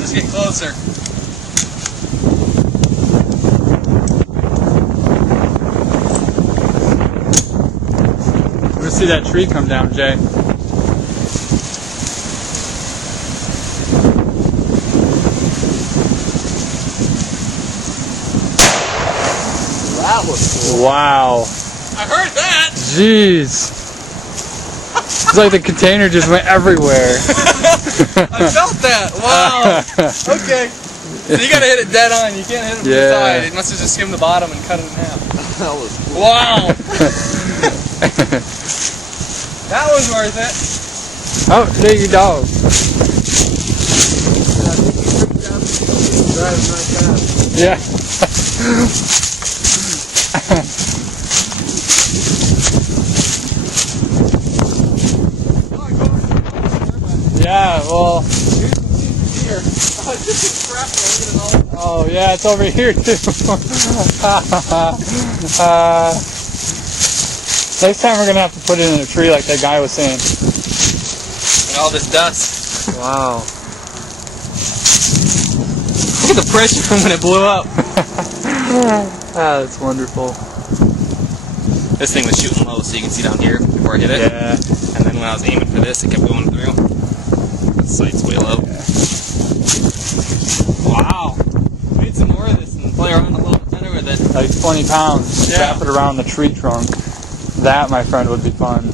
just get closer. We're gonna see that tree come down, Jay. That was cool. Wow. I heard that. Jeez. It's like the container just went everywhere. I felt that. Wow. Okay. So you gotta hit it dead on. You can't hit it from the side. It must have just skimmed the bottom and cut it in half. That was cool. Wow. That was worth it. Oh, there you go. Yeah. Yeah, well. Oh, yeah, it's over here too. Next time we're gonna have to put it in a tree like that guy was saying. And all this dust. Wow. Look at the pressure from when it blew up. That's wonderful. This thing was shooting low, so you can see down here before I hit it. Yeah. And then when I was aiming for this, it kept going through. The sight's way low. Wow. Made some more of this and play around a little bit better with it. Like 20 pounds. Yeah. Wrap it around the tree trunk. That, my friend, would be fun.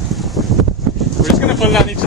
We're just gonna put it on each